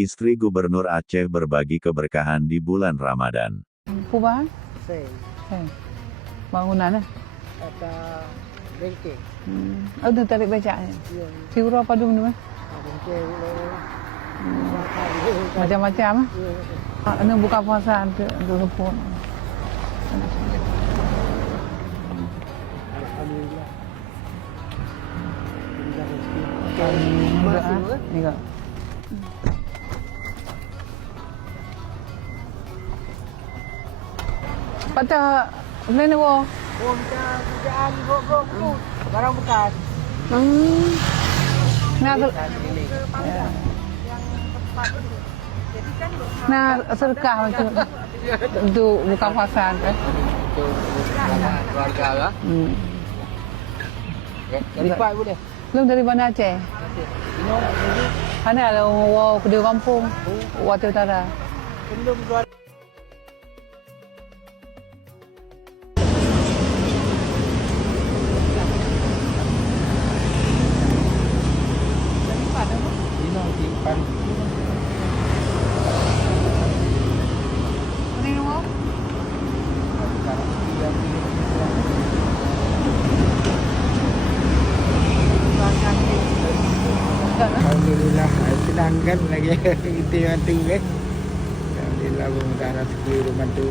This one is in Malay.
Istri Gubernur Aceh berbagi keberkahan di bulan Ramadan. Perubahan? Bangunannya? Kata bengkel. Ada tarik becaknya. Ya, Siura apa dulu mah? bengkel. Macam-macam. Ini buka puasa untuk rumput. Alhamdulillah. Ni kak. Patah mana wo? Oh, macam kerjaan bro, barang bekas. Nah, nah sedekah macam untuk buka puasa kan? Keluarga lah. Dari Pak boleh. Belum dari mana Aceh? Mana ada orang kedua kampung, Wati Utara. Belum keluar. Simpan. Ini nomor? Alhamdulillah, senang kan lagi kita bantu kan. Alhamdulillah, mudah-mudahan rezeki bantu.